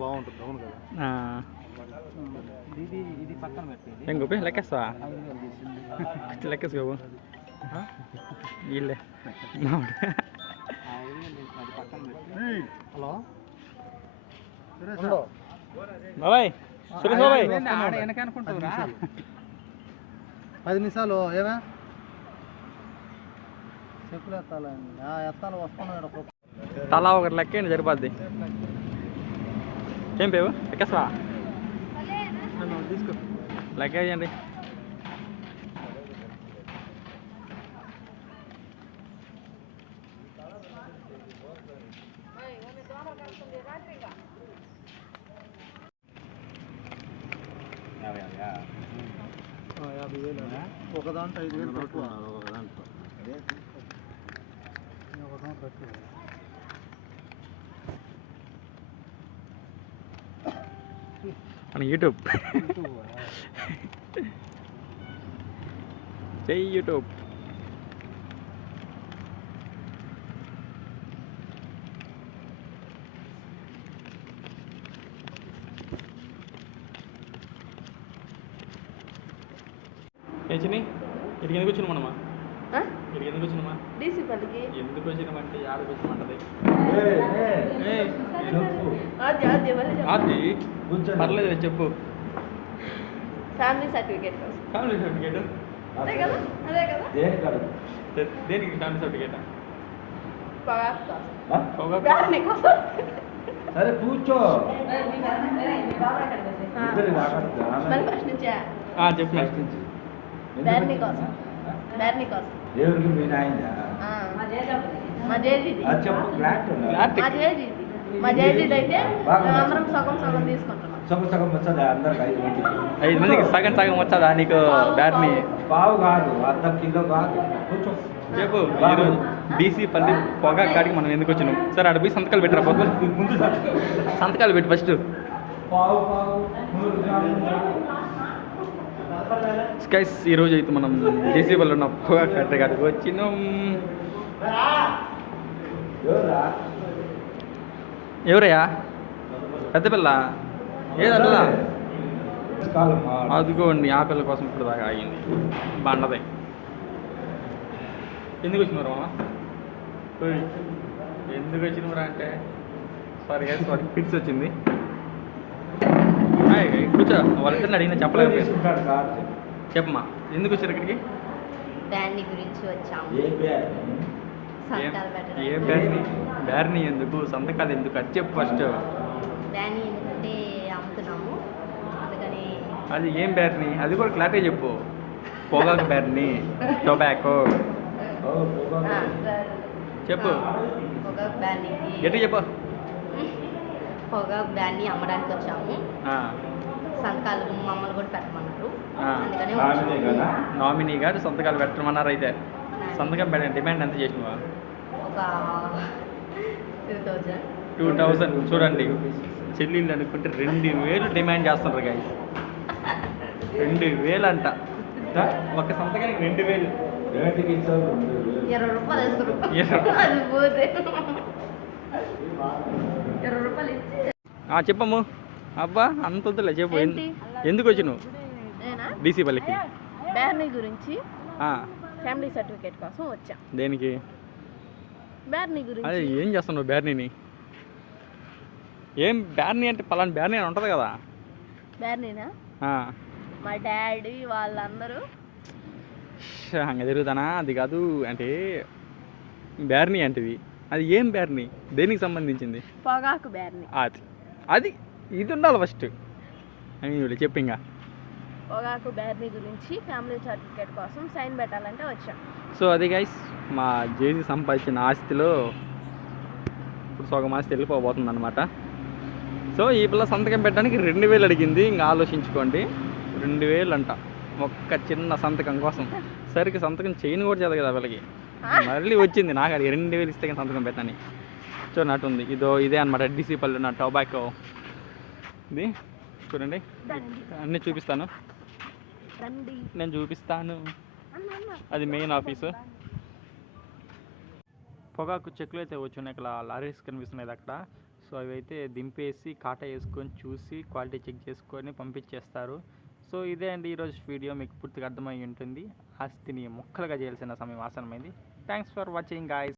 బాగుంటుంది. అవును కదా. ఇది పక్కన పెట్టండి. ఏం గోపి లెక్కేస్తావా? లెక్కేసుకో వీళ్ళే హలో బాబాయ్ సురేష్ బాబాయ్ వెనకనుకుంటావురా 10 నిమిషాలు ఏమే చెప్పులు ఎత్తాలండి ఎత్తాలి వస్తున్నాడు తలా ఒకటి లెక్కేయండి సరిపోద్ది. ఏం పేవు లెక్కేస్తావా? తీసుకో లెక్కేయండి. ఒక దాంట్లో 5,000 తక్కువ. ఒక దాంట్లో తక్కువ. మన యూట్యూబ్ చెయ్యి యూట్యూబ్. చిన్ని ఇక్కడికి ఎందుకు వచ్చినాం మనమా? ఇక్కడికి ఎందుకు వచ్చినామా? డీసీ పల్లికి ఎందుకు వచ్చినామంటే ఆడికి వచ్చినామంటది. పర్లేదు చెప్పు. Family certificate. ఫ్యామిలీ సర్టిఫికేట్ అదే కదా అదే కదా దేనికి ఫ్యామిలీ సర్టిఫికేట్? సరే కూర్చో. మరి ఫస్ట్ నుంచా చెప్పు. బ్యార్నీ కోసం బ్యార్నీ కోసం దేవుడికి మీ నాయన మా జేజీది మా జేజీది మా జేజీది అయితే అందరం సగం సగం తీసుకుంటున్నాం. సగం సగం వచ్చదా అందరికి 5 మందికి సగం సగం వచ్చదా నీకు బ్యాట్ని? పావు కాదు, అర్ధ కిలో కాదు. కూర్చో చెప్పు. ఈరోజు డీసీ పల్లి పొగా కాడికి మనం ఎందుకు వచ్చినాం? సరే అక్కడ పోయి సంతకాలు పెట్టరా పొద్దు. ముందు సంతకాలు పెట్టి ఫస్ట్. పావు పావు స్కైస్ ఈరోజు అయితే మనం డీసీ పల్లి ఉన్న పొగా కట్ట కాడికి వచ్చినాం. ఎవరయ్యా? పెద్ద పిల్ల ఏదల్లా? అదిగోండి ఆ పిల్ల కోసం ఇప్పుడు దాకా ఆగింది బండదే. ఎందుకు వచ్చినారు మామ? ఎందుకు వచ్చినవరా అంటే సారీ ఫిక్స్ వచ్చింది. కూర్చో. వాళ్ళిద్దరిని అడిగినా చెప్పలేదు. చెప్పమ్మా ఎందుకు వచ్చారు ఇక్కడికి? బ్యార్నీ గురించి వచ్చాము. ఏ బ్యార్నీ? బ్యార్నీ ఎందుకు? సంతకాలు ఎందుకు? అది చెప్పు ఫస్ట్. బ్యార్నీ ఎందుకంటే అమ్ముతున్నాము అందుకని. అది ఏం బ్యార్నీ? అది కూడా క్లారిటీ చెప్పు. పొగాకు బ్యార్నీ, టొబాకో చెప్పు. పొగాకు బ్యార్నీకి ఎటు చెప్పు. పొగాకు బ్యార్నీ అమ్మడానికి వచ్చాము. సంతకాలు మమ్మల్ని కూడా పెట్టమన్నారు. అందుకని నామినీ గారు సంతకాలు పెట్టమన్నారు. అయితే సంతకం పెట్టండి. డిమాండ్ ఎంత చేసినవా? ఒక 2000 చూడండి. చెల్లెళ్ళు అనుకుంటే 2000 డిమాండ్ చేస్తున్నారు గాయ. 2000 అంట. ఒక సంతకానికి 2000. 20 రూపాయలు వేస్తారు. 20 రూపాయలు ఇచ్చి చెప్పమ్ము. అబ్బా అంత వద్దులే చెప్పు. ఎందుకు వచ్చి నువ్వు డీసీ పల్లికి? బ్యార్నీ గురించి ఫ్యామిలీ సర్టిఫికేట్ కోసం వచ్చా. దేనికి? బ్యార్నీ గురించి. అదే ఏం చేస్తున్నావు బ్యార్నీని? ఏం బ్యార్నీ అంటే పలానా బ్యార్నీ అని ఉంటుంది కదా. బ్యార్నీనా? మా డాడీ వాళ్ళందరూ అంగ తిరుగుతానా? అది కాదు అంటే బ్యార్నీ అంటేవి. అది ఏం బ్యార్నీ? దేనికి సంబంధించింది? పొగాకు బ్యార్నీ. అది ఇది ఉండాలి ఫస్ట్ అని చెప్పు. ఇంకా పొగాకు బ్యార్నీ గురించి ఫ్యామిలీ సర్టిఫికేట్ కోసం సైన్ పెట్టాలంటే వచ్చాం. సో అది గైస్ మా జేజీ సంపాదించిన ఆస్తిలో ఇప్పుడు సగం ఆస్తి వెళ్ళిపోబోతుంది అనమాట. సో ఈ పిల్ల సంతకం పెట్టడానికి 2000 అడిగింది. ఇంకా ఆలోచించుకోండి 2000 అంట ఒక్క చిన్న సంతకం కోసం. సరికి సంతకం చేయని కూడా చేదు కదా పిల్లకి. మళ్ళీ వచ్చింది నాకు అది 2000 ఇస్తే కానీ సంతకం పెట్టని. చూడండి అటు ఉంది. ఇదే అనమాట డీసీ పల్లి ఉన్న టొబాకో. ఇది చూసుకోండి, అన్నీ చూపిస్తాను, నేను చూపిస్తాను. అది మెయిన్ ఆఫీసు. పొగాకు చెక్కులు అయితే వచ్చున్నాయి, ఇక్కడ లారీస్ కనిపిస్తున్నాయి అక్కడ. సో అవి అయితే దింపేసి కాటా వేసుకొని చూసి క్వాలిటీ చెక్ చేసుకొని పంపించేస్తారు. సో ఇదే అండి ఈరోజు వీడియో. మీకు పూర్తిగా అర్థమై ఉంటుంది. ఆస్తిని మొక్కలుగా చేయాల్సిన సమయం ఆసనమైంది. Thanks for watching guys.